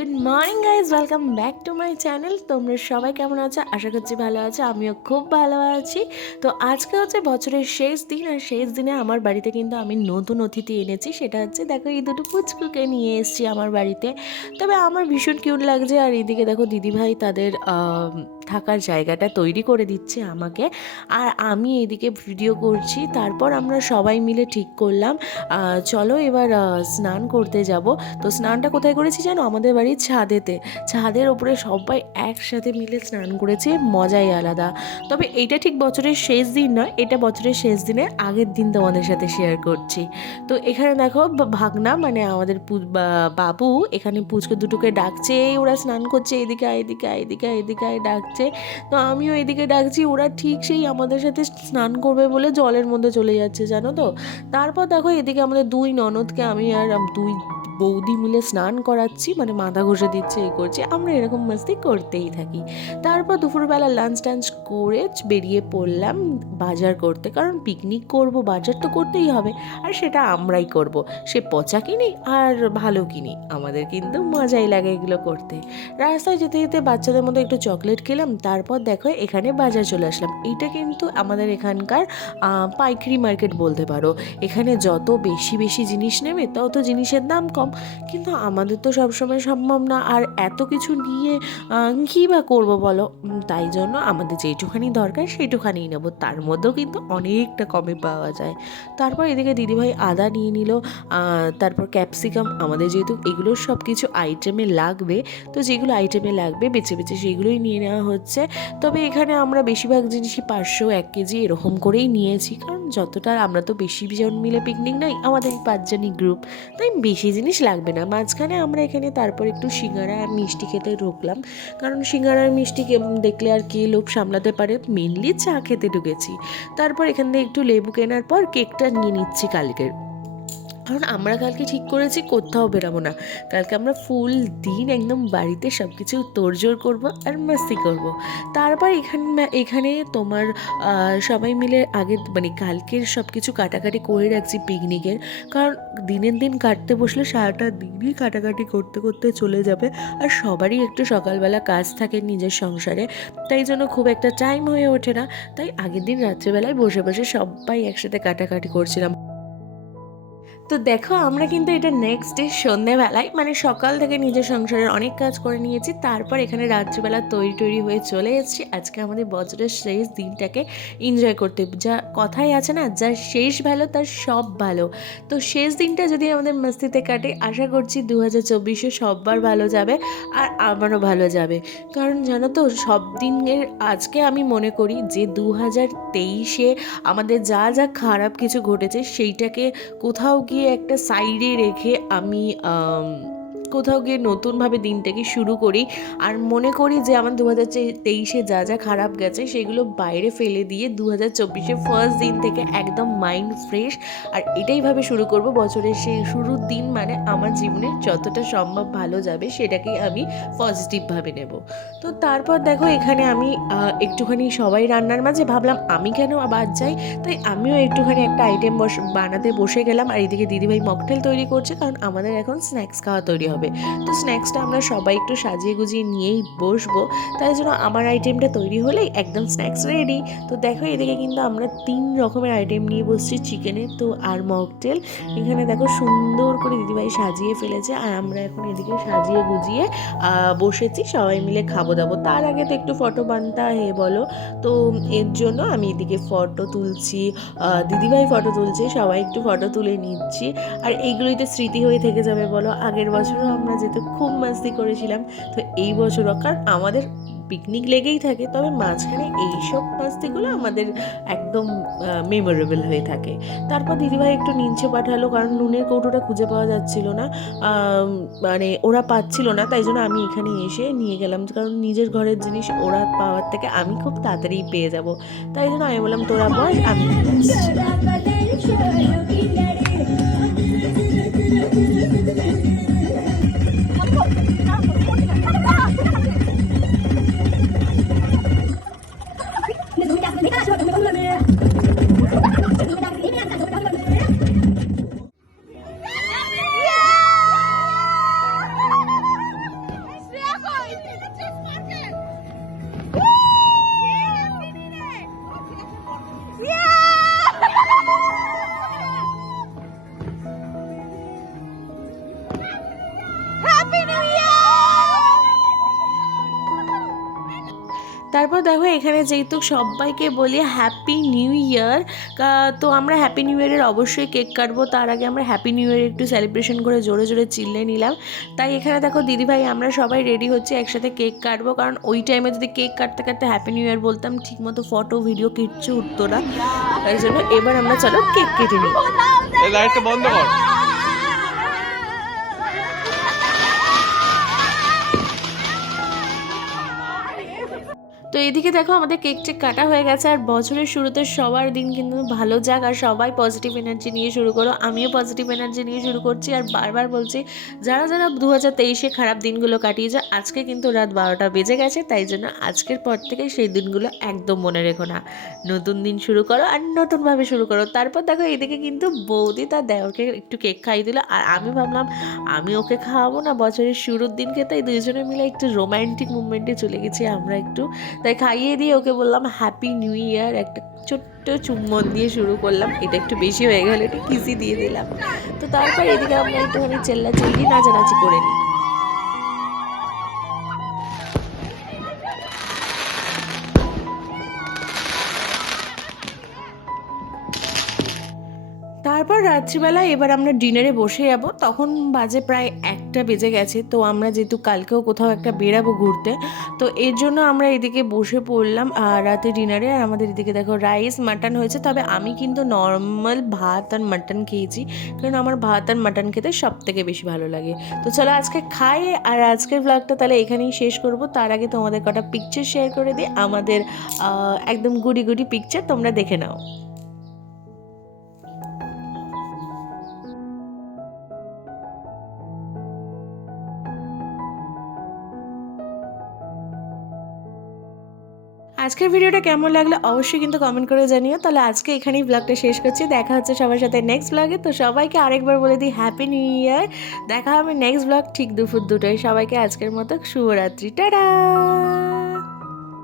Good morning guys welcome back to my channel. তোমরা সবাই কেমন আছো? আশা করছি ভালো আছো, আমিও খুব ভালো আছি। তো আজকে হচ্ছে বছরের শেষ দিন, আর শেষ দিনে আমার বাড়িতে কিন্তু আমি নতুন অতিথি এনেছি। সেটা হচ্ছে, দেখো, এই দুটো পুচকুকে নিয়ে এসেছি আমার বাড়িতে। তবে আমার ভীষণ কিউট লাগছে, আর এদিকে দেখো দিদিভাই তাদের থাকার জায়গাটা তৈরি করে দিচ্ছে আমাকে। আর আমি এদিকে ভিডিও করছি, তারপর আমরা সবাই মিলে ঠিক করলাম। চলো এবার স্নান করতে যাব। তো স্নানটা কোথায় করেছি জানো? আমাদের বাড়ির ছাদেতে। ছাদের ওপরে সবাই একসাথে মিলে স্নান করেছে, মজাই আলাদা। তবে এটা ঠিক বছরের শেষ দিন নয়, এটা বছরের শেষ দিনের আগের দিন তোমাদের সাথে শেয়ার করছি। তো এখানে দেখো ভাগনা মানে আমাদের বাবু এখানে পুচকে দুটোকে ডাকছে ওরা স্নান করছে, এদিকে এদিকে এদিকে এদিকে আয় ডাকছে তো আমিও এদিকে ডাকছি ওরা ঠিক সেই আমাদের সাথে স্নান করবে বলে জলের মধ্যে চলে যাচ্ছে, জানো তো? তারপর দেখো এদিকে আমাদের দুই ননদকে আমি আর দুই বৌদি মিলে স্নান করাচ্ছি মানে মাথা ঘষে দিচ্ছে, এই করছে, আমরা এরকম মাস্তি করতেই থাকি। তারপর দুপুরবেলা লাঞ্চ টাঞ্চ করে বেরিয়ে পড়লাম বাজার করতে, কারণ পিকনিক করব, বাজার তো করতেই হবে, আর সেটা আমরাই করব। সে পচা কিনি আর ভালো কিনি, আমাদের কিন্তু মজাই লাগে এগুলো করতে। রাস্তায় যেতে যেতে বাচ্চাদের মধ্যে একটু চকলেট খেলাম, তারপর দেখো এখানে বাজার চলে আসলাম। এইটা কিন্তু আমাদের এখানকার পাইকারি মার্কেট বলতে পারো। এখানে যত বেশি বেশি জিনিস নেবে, তত জিনিসের দাম কম। কিন্তু আমাদের তো সবসময় সম্ভব না। আর এত কিছু নিয়ে কী বা করব বলো? তাই জন্য আমাদের যেইটুখানি দরকার সেইটুখানিই নেব। তার মধ্যেও কিন্তু অনেকটা কমে পাওয়া যায়। তারপর এদিকে দিদিভাই আদা নিয়ে নিল। তারপর ক্যাপসিকাম, আমাদের যেহেতু এগুলোর সব কিছু আইটেমে লাগবে, তো যেগুলো আইটেমে লাগবে বেছে বেছে সেগুলোই নিয়ে নেওয়া হচ্ছে। তবে এখানে আমরা বেশিরভাগ জিনিসই পাঁচশো এক কেজি এরকম করেই নিয়েছি। কারণ যতটা আমরা তো বেশি জন মিলে পিকনিক নাই, আমাদের পাঁচজনই গ্রুপ তাই বেশি জিনিস লাগবে না। মাঝখানে আমরা এখানে তারপর একটু সিঙ্গারা আর মিষ্টি খেতে ঢুকলাম কারণ সিঙ্গারা আর মিষ্টি দেখলে আর কে লোভ সামলাতে পারে। মেনলি চা খেতে ঢুকেছি। তারপর এখান থেকে একটু লেবু কেনার পর কেকটা নিয়ে নিচ্ছি কালকের। কারণ আমরা কালকে ঠিক করেছি কোথাও বেরাবো না। কালকে আমরা ফুল দিন একদম বাড়িতে সব কিছু তোড়জোড় করব আর মাস্তি করব। তারপর এখানে এখানে তোমার সবাই মিলে আগে মানে কালকের সব কিছু কাটাকাটি করে রাখছি পিকনিকের কারণ দিনের দিন কাটতে বসলে সারাটা দিনই কাটাকাটি করতে করতে চলে যাবে আর সবারই একটু সকালবেলা কাজ থাকে নিজের সংসারে। তাই জন্য খুব একটা টাইম হয়ে ওঠে না। তাই আগের দিন রাত্রেবেলায় বসে বসে সবাই একসাথে কাটাকাটি করছিলাম। তো দেখো, আমরা কিন্তু এটা নেক্সট ডে সন্ধেবেলায় মানে সকাল থেকে নিজের সংসারের অনেক কাজ করে নিয়েছি, তারপর এখানে রাত্রিবেলা তৈরি তৈরি হয়ে চলে এসেছি। আজকে আমাদের বছরের শেষ দিনটাকে এনজয় করতে যা কথাই আছে না যার শেষ ভালো, তার সব ভালো। তো শেষ দিনটা যদি আমাদের মস্তিতে কাটে, আশা করছি দু হাজার চব্বিশে সববার ভালো যাবে আর আমারও ভালো যাবে। কারণ জানো তো, সব দিনের আজকে আমি মনে করি যে দু হাজার তেইশে আমাদের যা যা খারাপ কিছু ঘটেছে, সেইটাকে কোথাও গিয়ে একটা সাইডে রেখে আমি কোথাও গিয়ে নতুনভাবে দিনটাকে শুরু করি। আর মনে করি যে আমার দু হাজার তেইশে যা যা খারাপ গেছে সেগুলো বাইরে ফেলে দিয়ে দু হাজার চব্বিশে ফার্স্ট দিন থেকে একদম মাইন্ড ফ্রেশ আর এটাইভাবে শুরু করব বছরের সেই শুরুর দিন মানে আমার জীবনে যতটা সম্ভব ভালো যাবে সেটাকেই আমি পজিটিভভাবে নেব। তো তারপর দেখো এখানে আমি একটুখানি সবাই রান্নার মাঝে ভাবলাম আমি কেন বাদ যাই? তাই আমিও একটুখানি একটা আইটেম বানাতে বসে গেলাম। আর এদিকে দিদিভাই মকটেল তৈরি করছে কারণ আমাদের এখন স্ন্যাক্স খাওয়া তৈরি হবে। তো স্ন্যাক্সটা আমরা সবাই একটু সাজিয়ে গুজিয়ে নিয়েই বসবো। তাই জন্য আমার আইটেমটা তৈরি হলেই একদম স্ন্যাক্স রেডি তো দেখো, এদিকে কিন্তু আমরা তিন রকমের আইটেম নিয়ে বসছি চিকেনের তো আর মকটেল এখানে দেখো সুন্দর করে দিদিভাই সাজিয়ে ফেলেছে। আর আমরা এখন এদিকে সাজিয়ে গুজিয়ে বসেছি। সবাই মিলে খাব দাবো। তার আগে তো একটু ফটো বানতা হে বলো। তো এর জন্য আমি এদিকে ফটো তুলছি দিদিভাই ফটো তুলছে। সবাই একটু ফটো তুলে নিচ্ছি। আর এইগুলোই তো স্মৃতি হয়ে থেকে যাবে বলো। আগের বছরও আমরা যেহেতু খুব মাস্তি করেছিলাম, তো এই বছরও কারণ আমাদের পিকনিক লেগেই থাকে, তবে মাঝখানে এইসব মাস্তিগুলো আমাদের একদম মেমোরেবল হয়ে থাকে। তারপর দিদিভাই একটু নিচে পাঠালো, কারণ নুনের কৌটোটা খুঁজে পাওয়া যাচ্ছিল না। মানে ওরা পাচ্ছিল না, তাই জন্য আমি এখানে এসে নিয়ে গেলাম, কারণ নিজের ঘরের জিনিস ওরা পাওয়ার থেকে আমি খুব তাড়াতাড়ি পেয়ে যাব। তাই জন্য আমি বললাম, তোরা বস আমি। Sudah benar. দেখো, এখানে যেহেতু সবাইকে বলি হ্যাপি নিউ ইয়ার তো আমরা হ্যাপি নিউ ইয়ারের অবশ্যই কেক কাটবো। তার আগে আমরা হ্যাপি নিউ ইয়ার একটু সেলিব্রেশন করে জোরে জোরে চিল্লে নিলাম। তাই এখানে দেখো, দিদিভাই, আমরা সবাই রেডি হচ্ছে একসাথে কেক কাটবো। কারণ ওই টাইমে যদি কেক কাটতে কাটতে হ্যাপি নিউ ইয়ার বলতাম, ঠিকমতো ফটো ভিডিও কিচ্ছু উঠতো না। তাই জন্য এবার আমরা চলো কেক কেটে নিই। লাইটটা বন্ধ কর। এদিকে দেখো আমাদের কেক টেক কাটা হয়ে গেছে আর বছরের শুরুতে সবার দিন কিন্তু ভালো যাক আর সবাই পজিটিভ এনার্জি নিয়ে শুরু করো। আমিও পজিটিভ এনার্জি নিয়ে শুরু করছি আর বারবার বলছি, যারা যারা দু হাজার তেইশে খারাপ দিনগুলো কাটিয়ে যায়, আজকে কিন্তু রাত বারোটা বেজে গেছে, তাই জন্য আজকের পর থেকে সেই দিনগুলো একদম মনে রেখো না। নতুন দিন শুরু করো আর নতুনভাবে শুরু করো। তারপর দেখো এদিকে কিন্তু বৌদি তার দেওরকে একটু কেক খাইয়ে দিল আর আমি ভাবলাম, আমি ওকে খাওয়াবো না, বছরের শুরুর দিনকে, তাই দুজনে মিলে একটু রোম্যান্টিক মুভমেন্টে চলে গেছি, আমরা একটু। তাই খাইয়ে দিয়ে ওকে বললাম হ্যাপি নিউ ইয়ার একটা ছোট্ট চুম্বন দিয়ে শুরু করলাম। এটা একটু বেশি হয়ে গেলো, একটু কিসি দিয়ে দিলাম। তো তারপর এদিকে আমরা একটুখানি চেল্লা চেল্লি নাচানাচি করে নিই। তারপর রাত্রিবেলা এবার আমরা ডিনারে বসে যাব। তখন বাজে প্রায় একটা বেজে গেছে। তো আমরা যেহেতু কালকেও কোথাও একটা বেরাবো ঘুরতে, তো এর জন্য আমরা এদিকে বসে পড়লাম। আর রাতে ডিনারে আর আমাদের এদিকে দেখো রাইস, মাটন হয়েছে। তবে আমি কিন্তু নর্মাল ভাত আর মাটন খেয়েছি। কারণ আমার ভাত আর মাটন খেতে সব থেকে বেশি ভালো লাগে। তো চলো আজকে খাই আর আজকের ব্লগটা তাহলে এখানেই শেষ করব। তার আগে তোমাদের কটা পিকচার শেয়ার করে দিই। আমাদের একদম গুডি গুডি পিকচার তোমরা দেখে নাও। আজকের ভিডিওটা কেমন লাগল অবশ্যই কিন্তু কমেন্ট করে জানিও। তাহলে আজকে এখানেই ব্লগটা শেষ করছি। দেখা হচ্ছে সবার সাথে নেক্সট ব্লগে তো সবাইকে আরেকবার বলে দিই হ্যাপি নিউ ইয়ার দেখা হবে নেক্সট ব্লগ ঠিক দুপুর দুটোয়। সবাইকে আজকের মতো শুভরাত্রি। টাটা!